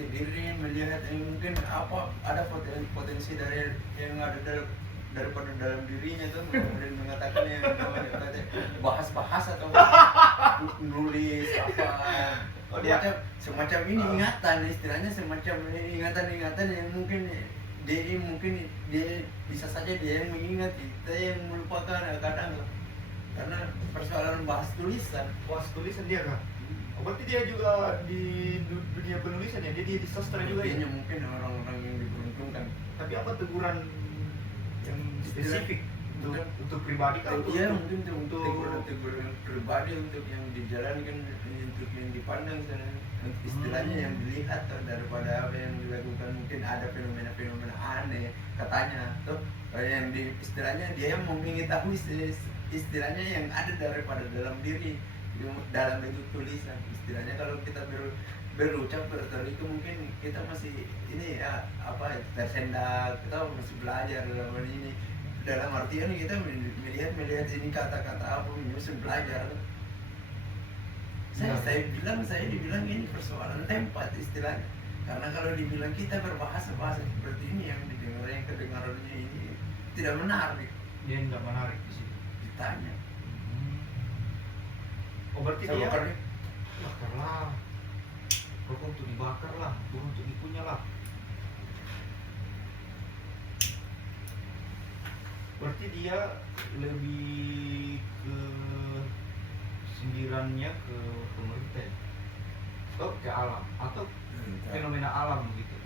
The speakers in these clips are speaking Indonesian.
jati diri, melihat mungkin apa ada potensi dari yang ada daripada dalam dirinya tuh, kemudian mengatakan yang namanya bahas atau nulis apa semacam ini ingatan, istilahnya semacam ingatan yang mungkin dia bisa saja dia yang mengingat, kita yang melupakan kadang, karena persoalan bahas tulisan dia kan. Berarti dia juga di dunia penulisan ya, dia di sastra juga ya? Mungkin orang-orang yang diberuntukkan. Tapi apa teguran yang spesifik untuk pribadi kan? Iya, mungkin untuk teguran pribadi, untuk yang dijalankan, untuk yang dipandang, istilahnya yang dilihat daripada apa yang dilakukan. Mungkin ada fenomena aneh katanya tuh, yang istilahnya dia yang mau mengetahui istilahnya yang ada daripada dalam diri dalam bentuk tulisan. Istilahnya kalau kita berucap berteriak mungkin kita masih ini ya apa tersendak, kita masih belajar dalam ini, dalam artian kita melihat ini kata-kata apa, masih belajar. Saya dibilang ini persoalan tempat istilahnya, karena kalau dibilang kita berbahasa seperti ini yang kedengarannya ini tidak menarik. Dia tidak menarik di situ. Ditanya. Oh berarti dia bakar lah, rokok untuk dibakar lah, bukan untuk dikunyah lah. Berarti dia lebih ke sindirannya ke pemerintah, atau ke alam, atau fenomena alam gitu.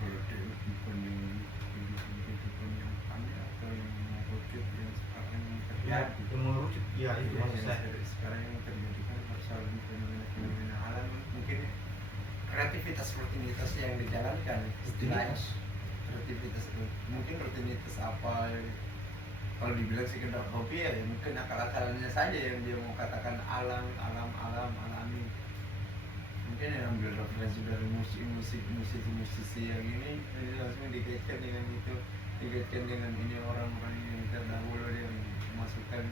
Ya, itu mengerucut, ya itu maksud saya. Sekarang yang terjadi kan persoalan fenomena alam, mungkin kreativitas yang dijalankan, kreativitas mungkin rutinitas apa, kalau dibilang sekedar hobi ya mungkin akal-akalannya saja yang dia mau katakan alami. Mungkin yang ambil referensi dari musisi yang ini langsung dikaitkan dengan itu, dikaitkan dengan ini orang-orang yang terdahulu yang masukkan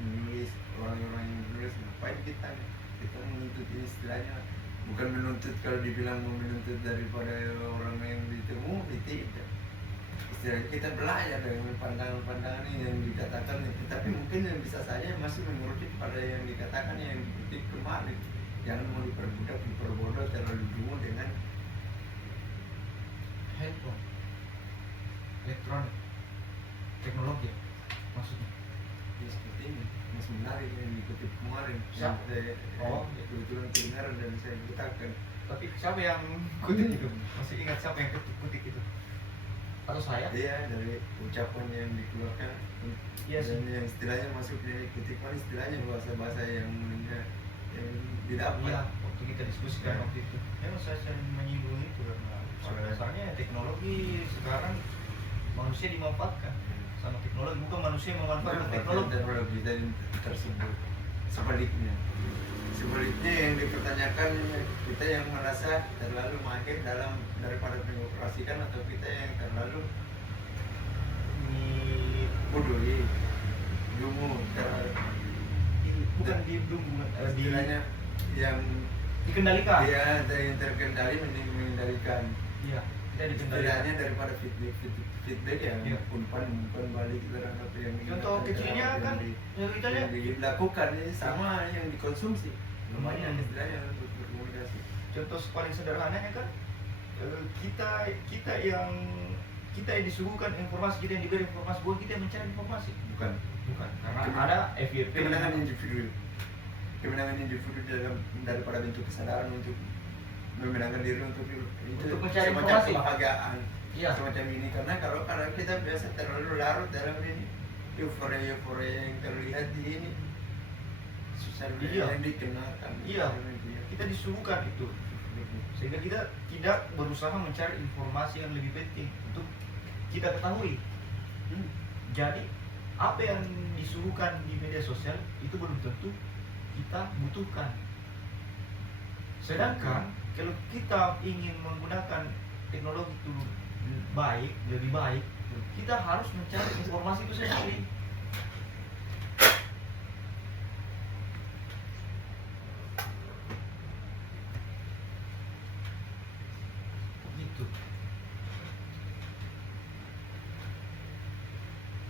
menulis, orang-orang yang menulis. Ngapain kita menuntut ini, istilahnya bukan menuntut, kalau dibilang menuntut daripada orang yang ditemu, tidak. Istilahnya kita belajar dengan pandangan-pandangan yang dikatakan itu, tapi mungkin yang bisa saja masih mengerucut pada yang dikatakan yang dikutip kemarin. Jangan mau diperbodoh terlalu dulu dengan handphone, elektronik, teknologi maksudnya. Ya seperti ini, masih menarik yang dikutip kemarin. Kebetulan kedengaran dan saya beritakan. Tapi siapa yang kutip itu? Masih ingat siapa yang kutip itu? Atau saya? Iya, dari ucapan yang dikeluarkan. Iya, dan yang istilahnya masuk dari kutipan, istilahnya bahasa-bahasa yang didapat. Iya, waktu kita diskusikan waktu itu. Memang saya sering menyinggung itu karena pada dasarnya teknologi sekarang manusia dimanfaatkan sama teknologi, bukan manusia memanfaatkan teknologi tersebut. Sebaliknya yang dipertanyakan, kita yang merasa terlalu mahir daripada mengoperasikan, atau kita yang terlalu bodoi, dungu, bukan dungu, istilahnya yang dikendalikan. Iya, yang terkendali mengendalikan. Iya, tidak dikendalikan. Istilahnya daripada feedback yang umpan balik terhadap yang contoh kecilnya kan yang dilakukan sama yang dikonsumsi. Lumayan istilahnya untuk berkomunikasi. Contoh paling sederhananya kan kita yang disuguhkan informasi, kita yang diberi informasi, bukan kita yang mencari informasi. Bukan karena ada FYP. Kemenangan individu daripada bentuk kesadaran untuk memenangkan diri untuk mencari semacam informasi, kebahagiaan. Iya. Semacam ini, karena kalau kita biasa terlalu larut dalam ini euforia yang terlihat di ini sosial media yang dikenakan. Iya, kita disuguhkan itu, sehingga kita tidak berusaha mencari informasi yang lebih penting untuk kita ketahui. Jadi apa yang disuguhkan di media sosial itu belum tentu kita butuhkan. Sedangkan kalau kita ingin menggunakan teknologi itu lebih baik, kita harus mencari informasi itu sendiri.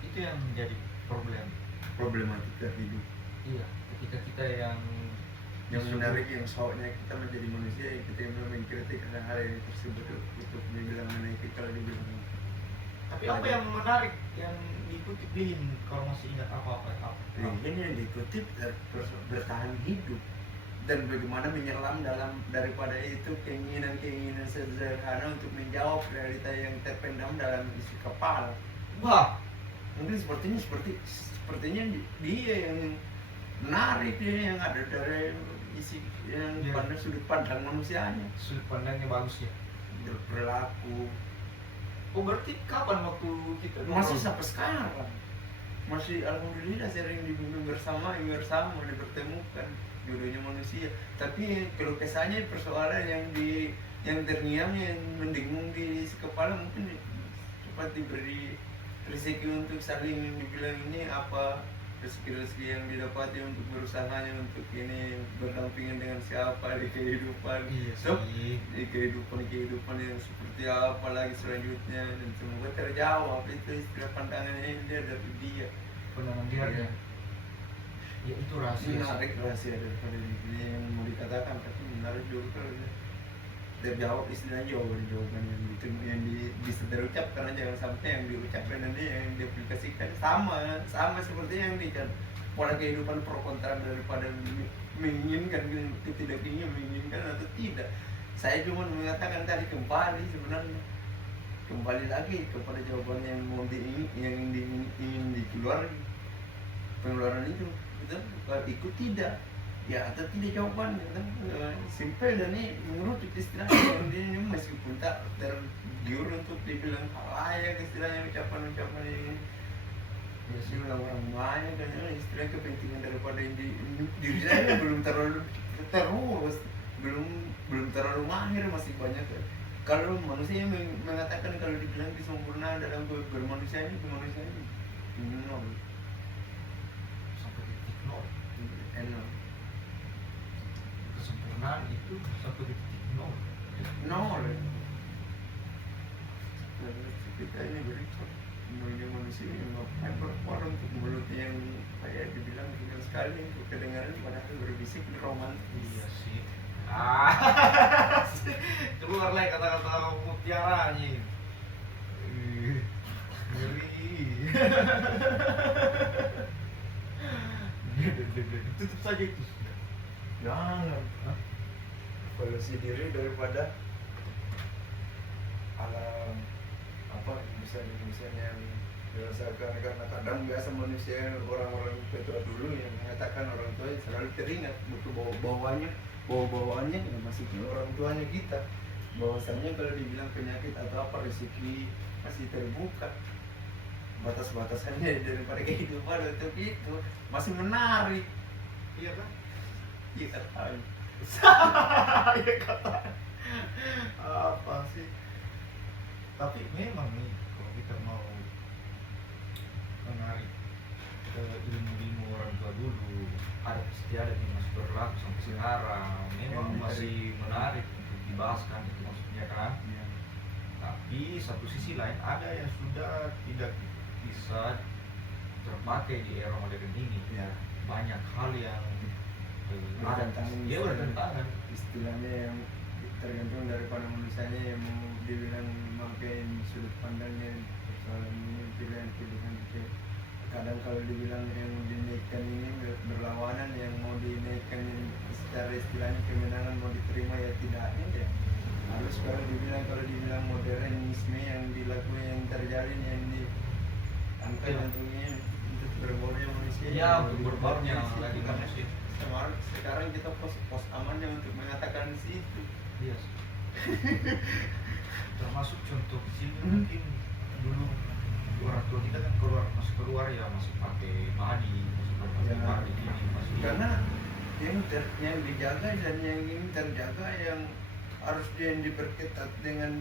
Itu yang menjadi problematika hidup. iya, ketika kita yang Menarik yang soalnya kita menjadi manusia ya kita yang mengkritik hal yang tersebut untuk dibilang menaiki kalau dibilang. tapi apa yang menarik yang dikutip Lihin kalau masih ingat apa? Ini yang dikutip bertahan hidup dan bagaimana menyelam daripada itu keinginan sederhana untuk menjawab realita yang terpendam dalam isi kepala. Wah, Mungkin sepertinya dia yang menarik, dia yang ada dari isi yang Iya. pandang sudut pandang manusianya, sudut pandangnya bagus ya. berperilaku. Oh berarti kapan waktu kita Masih sampai sekarang masih alhamdulillah sering dibimbing bersama dipertemukan dulunya manusia, tapi kalau kesannya persoalan yang terngiang yang mendengung di kepala mungkin cepat diberi rezeki untuk saling dibilang ini apa rezeki yang didapati untuk berusahanya untuk ini berdampingan dengan siapa di kehidupan. Iya So, sih. di kehidupan yang seperti apa lagi selanjutnya, dan semoga terjawab itu istilah pandangannya dia dari dia. Pandangan dia. Iya. Ya itu rahasia. Menarik rahasia daripada ini yang mau dikatakan, tapi menarik juga kalau dia terjawab istilahnya jawaban yang bisa terucapkan, jangan sampai yang diucapkan nanti yang diaplikasikan sama seperti yang di kan pola kehidupan pro kontra daripada menginginkan ketidakingin menginginkan atau tidak. Saya cuma mengatakan tadi kembali lagi kepada jawaban yang mau ingin dikeluarkan pengeluaran itu betul, kalau ikut tidak ya atau tidak jawabannya kan simpel dan ini menurut istilah yang ini meskipun tak tergiur untuk dibilang halayak istilahnya ucapan ini ya sih orang lain kan istilah kepentingan daripada diri saya belum terlalu terus belum terlalu mahir, masih banyak. Kalau manusia yang mengatakan kalau dibilang disempurna dalam bermanusia ini nol Sampai titik nol. nol Kesempurnaan itu sampai titik nol. nol. Kita ini berikut menuju manusia yang ngapain berkorban untuk mulutnya yang kayak dibilang tinggal sekali untuk kedengaran padahal berbisik romantis. Iya sih. Keluar lagi kata-kata mutiaranya. Ngeri. Tutup saja itu. Jangan. Hah? Evaluasi diri daripada alam apa misalnya yang dirasakan, karena kadang biasa manusia orang-orang tua dulu yang mengatakan orang tua selalu teringat butuh bawa-bawaannya yang masih orang tuanya kita, bahwasanya kalau dibilang penyakit atau apa rezeki masih terbuka, batas-batasannya daripada kehidupan untuk itu masih menarik. Iya kan? Iya kan? Iya kata. Apa sih? Tapi memang nih kalau kita mau menarik ke ilmu-ilmu orang tua dulu, ada pasti ada yang masih berlaku sampai sekarang. Memang masih menarik untuk dibahas kan, itu maksudnya kan. Ya. Tapi satu sisi lain ada yang sudah tidak bisa terpakai di era modern ini. Ya. Banyak hal yang bertentangan. Istilahnya yang tergantung daripada manusianya yang mau dibilang memakai sudut pandangnya persoalan ini, pilihan-pilihan itu. Kadang kalau dibilang yang dinaikkan ini berlawanan, yang mau dinaikkan secara istilahnya kemenangan mau diterima ya tidaknya ya harus kalau dibilang modernisme yang dilakukan yang terjalin yang diangkat untungnya untuk berbaurnya manusia Ya, untuk berbaurnya lagi manusia. Sekarang kita pos amannya untuk mengatakan situ. Iya. Termasuk contoh kecil mungkin dulu orang tua kita kan keluar ya masih pakai padi, masih pakai Ya. padi ini masih. Karena yang dijaga dan yang ingin terjaga yang harus yang diperketat dengan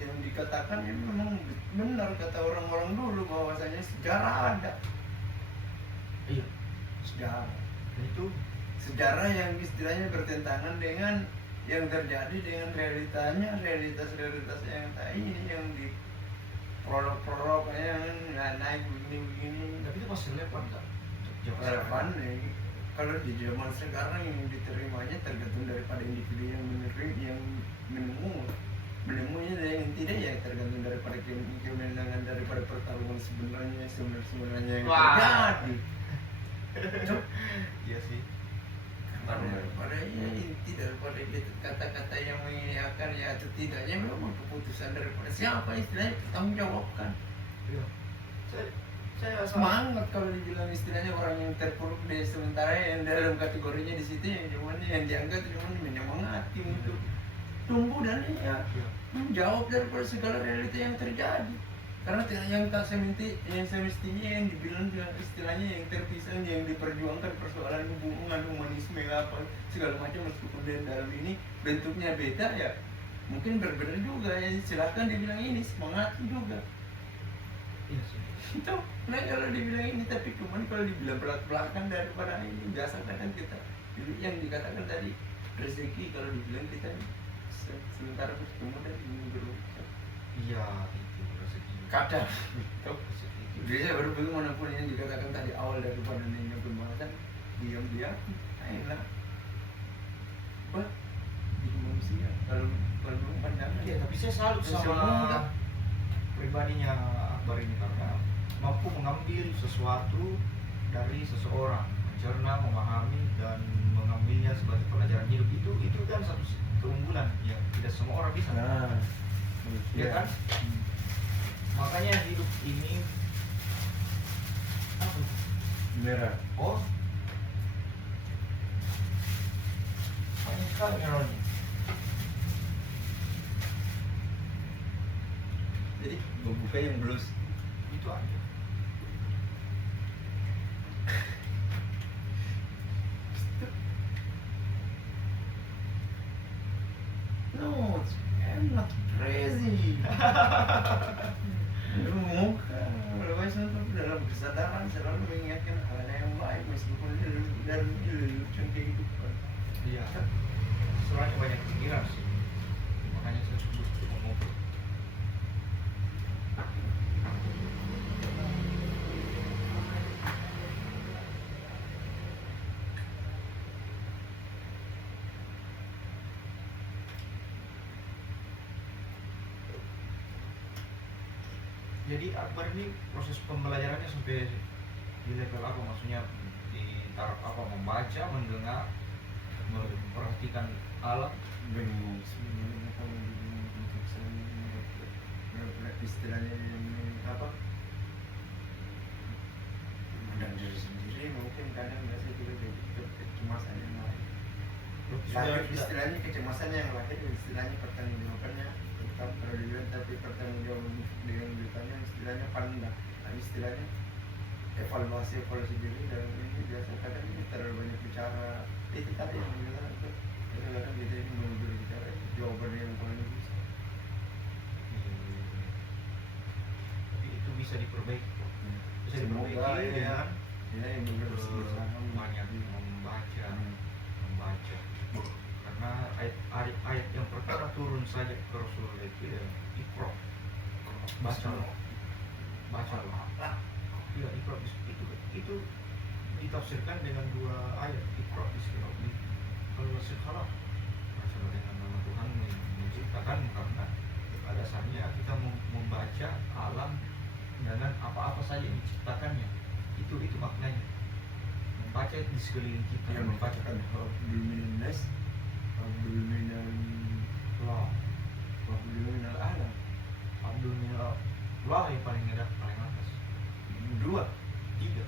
yang dikatakan ya memang benar kata orang-orang dulu bahwasanya sejarah ada. Iya. Sejarah. Dan itu Sejarah yang istilahnya bertentangan dengan yang terjadi dengan realitanya, realitas yang tadi ini yang di prolog yang naik begini. Tapi itu masih relevan kan? Relevan nih. Kalau di zaman sekarang yang diterimanya tergantung daripada individu yang menemunya, dan yang tidak ya tergantung daripada kemenangan, daripada pertarungan sebenarnya yang terjadi. Iya sih. Daripada inti daripada itu kata-kata yang mengiyakan ya atau tidaknya memang keputusan daripada siapa istilahnya bertanggung jawabkan. Iya. Saya Semangat kalau dibilang istilahnya orang yang terpuruk deh, sementara yang dalam kategorinya di situ yang cuman yang dianggap cuman menyemangati untuk tumbuh dan ya menjawab daripada segala realita yang terjadi. Karena yang tak semestinya yang dibilang istilahnya yang terpisah, yang diperjuangkan persoalan hubungan humanisme apa segala macam, meskipun dalam ini bentuknya beda ya mungkin berbeda juga ya, silakan dibilang ini semangat juga. Iya sih. Itu nah kalau dibilang ini, tapi cuman kalau dibilang belak-belakan daripada ini biasa kadang kita yang dikatakan tadi rezeki, kalau dibilang kita sementara bertemu dan ini berusaha. Iya itu rezeki. Kadang Rezeki itu. biasa baru bagaimanapun yang dikatakan tadi awal daripada nanya pembahasan diam-diam enak bah di manusia kalau pandangan Iya, tapi saya salut sama pribadinya Akbar ini karena mampu mengambil sesuatu dari seseorang, mencerna, memahami dan mengambilnya sebagai pelajaran hidup. Itu kan satu keunggulan yang tidak semua orang bisa. Ya kan? Makanya hidup ini apa? merah. Oh, banyak sekali mineralnya. Jadi membuka yang blues Itu aja. no, I'm not crazy. Muka Lewis untuk dalam kesadaran selalu mengingatkan hal yang baik meskipun dalam lelucon kehidupan. Iya. Soalnya banyak pikiran sih. Makanya saya sebut ngomong. Jadi Akbar ini proses pembelajarannya sampai di level apa, maksudnya di taraf apa, membaca, mendengar, memperhatikan alam. Bingung sebenarnya kalau dibilang untuk saya istilahnya yang apa dan diri sendiri mungkin kadang biasa juga jadi kecemasan yang lain. Lahir istilahnya kecemasan yang lahir, istilahnya pertanggungjawabannya tetap berlebihan, tapi pertanggungjawaban dengan bertanya istilahnya pandang, istilahnya evaluasi diri dalam ini biasa kadang ini terlalu banyak bicara. Itu tadi yang bilang itu kadang kita ini mau berbicara jawaban yang paling bisa. Tapi itu bisa diperbaiki kok. Bisa Semoga diperbaiki ya, dengan yang berusaha banyak membaca. Karena ayat yang pertama turun saja ke Rasulullah itu ya Iqra, bacalah. Iya, Iqra itu ditafsirkan dengan dua ayat. Iqra bismi rabbik allazi khalaq. Bacalah dengan nama Tuhan yang menciptakan, karena pada dasarnya kita membaca alam dengan apa-apa saja yang diciptakannya. Itu maknanya. Membaca di sekeliling kita, Yang membaca membacakan Abdul Minas, Abdul Minan Allah, Abdul Minal Alam, Abdul Minal Allah yang paling atas. dua, Tiga.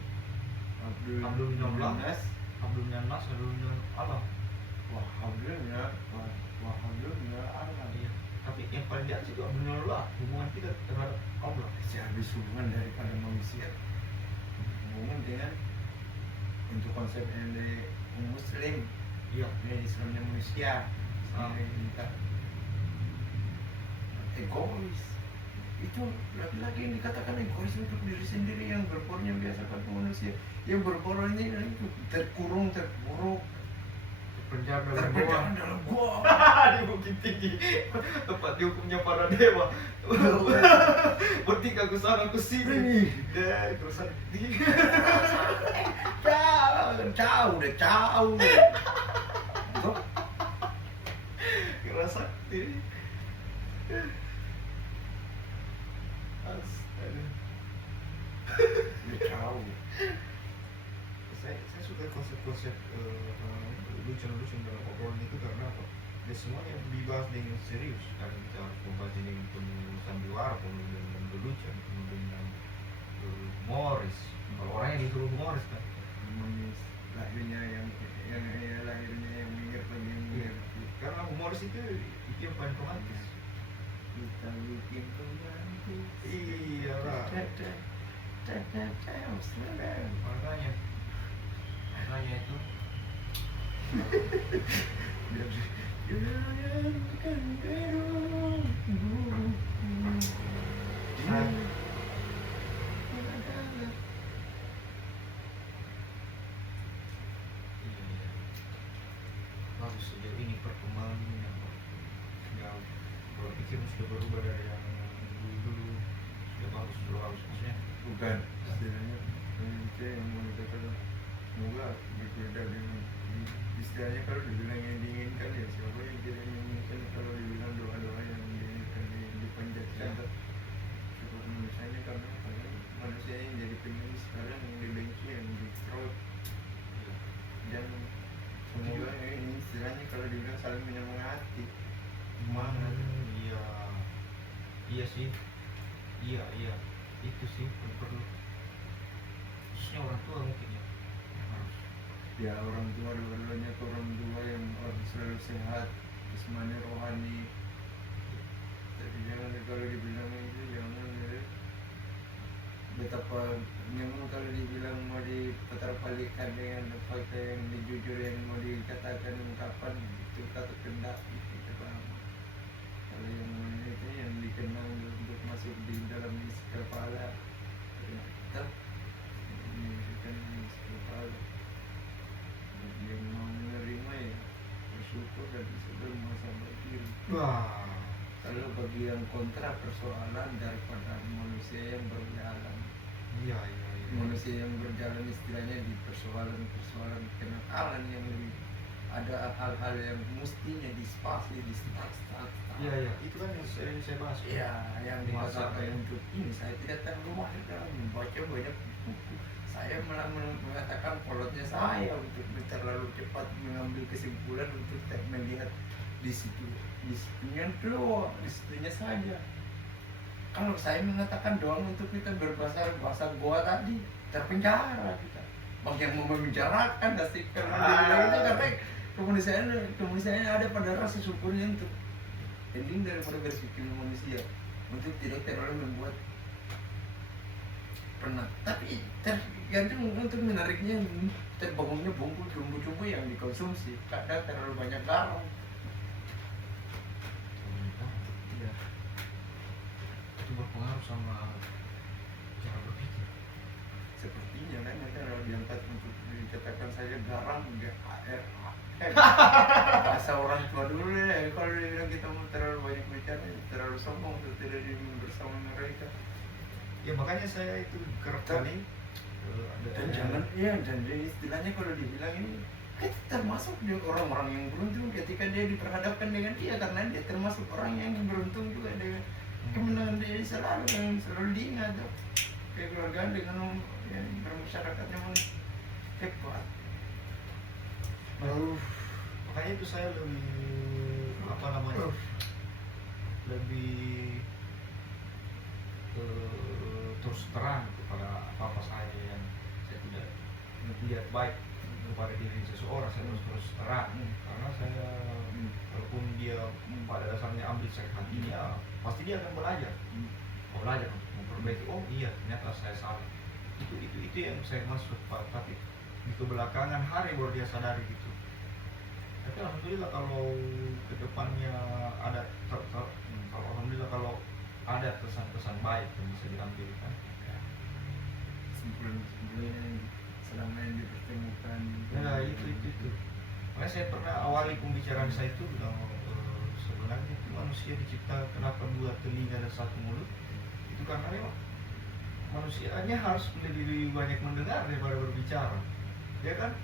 Abdul Minas, Abdul Nas, Abdul Minal Alam. Abdul Minal Alam. Iya. Tapi yang paling di atas itu Abdul Minal Allah, hubungan kita terhadap Allah. Sehabis hubungan daripada manusia, hubungan dengan untuk konsep yang dari Muslim, Iya. ini Islamnya manusia, Islamnya kita egois. Itu lagi-lagi yang dikatakan egois untuk diri sendiri, yang berkornya biasa pada manusia, yang berkornya itu terkurung, terpuruk, Penjara dalam terpendam goa. dalam gua. Di Bukit Tinggi, tempat dihukumnya para dewa. Bertiga ke sana ke sini. Deh, terusan Jauh deh, jauh. Gua ngerasa ini. Astaga. jauh. Saya suka konsep-konsep lucu-lucu dalam obrolan itu karena apa? Ya semuanya dibahas dengan serius. Karena kita harus membahas ini penuh sandiwara, penuh dengan lelucon, penuh dengan humoris. Kalau orangnya disuruh humoris kan. Lahirnya yang lahirnya yang minggir lagi minggir. Karena humoris itu yang paling romantis. Kita bikin romantis. Iya lah. Makanya itu. Bagus sejauh ini perkembangannya jauh. Kalau pikir sudah berubah dari yang dulu sudah bagus maksudnya. Bukan istilahnya yang mau dikatakan semoga berbeda dengan istilahnya kalau dibilang yang diinginkan ya siapa yang tidak menginginkan kalau dibilang doa-doa yang diinginkan dipanjatkan seperti misalnya karena manusia yang jadi penyanyi sekarang yang dibenci yang di-fraud dan semoga ini istilahnya kalau dibilang saling menyemangati semangat. Iya, iya sih, iya itu sih yang perlu. Khususnya orang tua mungkin ya yang harus. Ya orang tua dua-duanya tuh orang tua yang harus selalu sehat jasmani rohani. Jadi jangan kalau dibilang itu jangan ya. Betapa memang kalau dibilang mau diputar balikan dengan fakta yang jujur yang mau dikatakan ungkapan itu kata kendak itu paham. Kalau yang itu yang dikenang untuk masuk di dalam isi kepala ternyata ini kan isi kepala. Bagi yang mau menerima ya bersyukur dan bersyukur masa berdiri. Wah, Kalau bagi yang kontra persoalan daripada manusia yang berjalan. iya. Manusia yang berjalan istilahnya di persoalan kenakalan yang lebih ada hal-hal yang mestinya dispasi, di start. Iya, itu kan yang saya bahas. Iya, yang Masa dikatakan ya. untuk ini saya tidak terlalu mahir dalam membaca banyak buku. Saya malah mengatakan kolotnya saya untuk terlalu cepat mengambil kesimpulan untuk melihat di situnya doang, di situnya saja. Kalau saya mengatakan doang untuk kita bahasa gua tadi terpenjara kita. Bagi yang mau membicarakan pasti karena karena kemudian ada pada rasa syukurnya untuk ending daripada berpikir manusia untuk tidak terlalu membuat pernah. Tapi tergantung untuk menariknya terbangunnya bungkul jumbo-jumbo yang dikonsumsi kadang terlalu banyak garam. Iya. Itu berpengaruh sama cara berpikir. Sepertinya kan kalau diangkat untuk dikatakan saja garam GAR bahasa orang tua dulu ya. Kalau dibilang kita mau terlalu banyak bicara terlalu sombong untuk tidak bersama mereka. Ya makanya saya itu kerap kali Dan jangan ya dan istilahnya kalau dibilang ini kita termasuk dia orang-orang yang beruntung ketika dia diperhadapkan dengan dia karena dia termasuk orang yang beruntung juga dengan kemenangan dia selalu diingat tuh. Kekeluargaan dengan yang bermasyarakatnya hebat. Makanya itu saya lebih lebih terus terang kepada apa saja yang saya tidak lihat baik kepada diri seseorang. Saya terus terang karena saya walaupun dia pada dasarnya ambil sakit hatinya pasti dia akan belajar memperbaiki. Oh iya ternyata saya salah, itu yang saya maksud Pak. Tapi di kebelakangan hari baru dia sadari gitu. Tapi alhamdulillah kalau kedepannya ada kalau ada pesan-pesan baik yang bisa diambil kan. Sebelum selama yang dipertemukan. Nah itu Karena saya pernah awali pembicaraan saya itu bilang sebenarnya itu manusia dicipta kenapa dua telinga dan satu mulut, itu karena memang manusianya harus lebih banyak mendengar daripada berbicara, ya kan?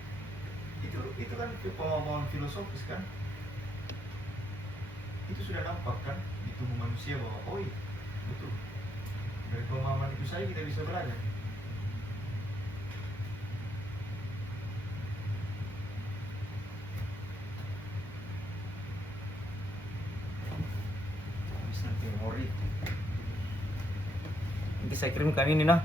Itu kan pemahaman filosofis kan, itu sudah nampak kan di tubuh manusia bahwa oh iya betul, dari pemahaman itu saja kita bisa belajar. Bisa teori. Nanti saya kirimkan ini nah